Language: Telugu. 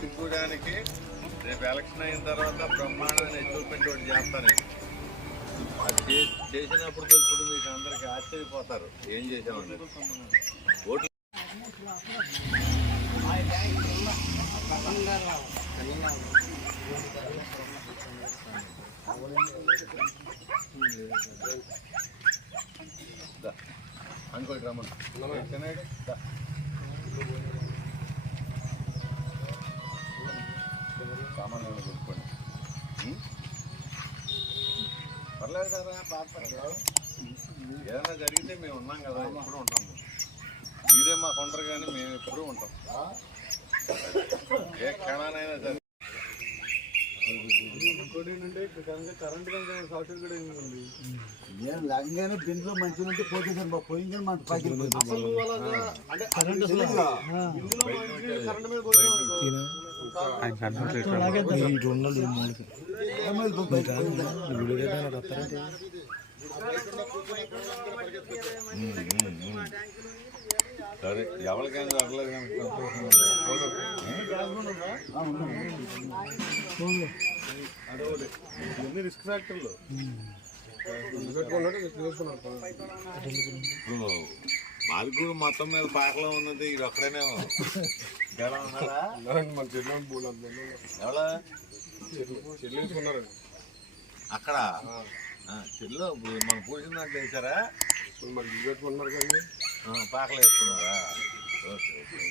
గూడానికి రేపు ఎలక్షన్ అయిన తర్వాత బ్రహ్మాండమైన ఎక్విప్మెంట్ ఒకటి చేస్తాను. అది చేసినప్పుడు ఇప్పుడు మీకు అందరికి ఆశ్చర్యపోతారు. ఏం చేసామని ఓట్లు దా. అనుకోటి రమ్మను. సామాన్లు కొనుక్కోండి? పర్లేదు కదా బాధపడలేదు ఏదైనా జరిగితే మేము ఉన్నాం కదా ఎప్పుడు ఉంటాం. మీరే మాకు ఉండరు కానీ మేము ఎప్పుడూ ఉంటాం. ఏ క్షణానైనా సరే. ఇంకోటి ఏంటంటే ఇక్కడ కనుక కరెంట్ కనుక అయింది ఉంది? నేను లేకగానే బిందులో మంచిగా ఉంటే పోతే పోయింది మన పైకి వెళ్ళిపోయింది. అసలు నువ్వు అలాగా అంటే కరెంట్ ఇందులో మంచి కరెంట్ మీద కొట్టావు సరే ఎవరికైనా జరగలేదు రిస్క్ ఫ్యాక్టర్లు ఇప్పుడు మాలికూరు మొత్తం మీద పాకలో ఉన్నది ఇది ఒక్కడనే ఎలా ఉన్నారా. మన చెల్లి బోల్ ఎవరా చెల్లి వేసుకున్నారు అక్కడ చెల్లు మన పూసిన దాంట్లో వేసారా మరి కానీ ఆ, పాకలు వేసుకున్నారా? Okay okay.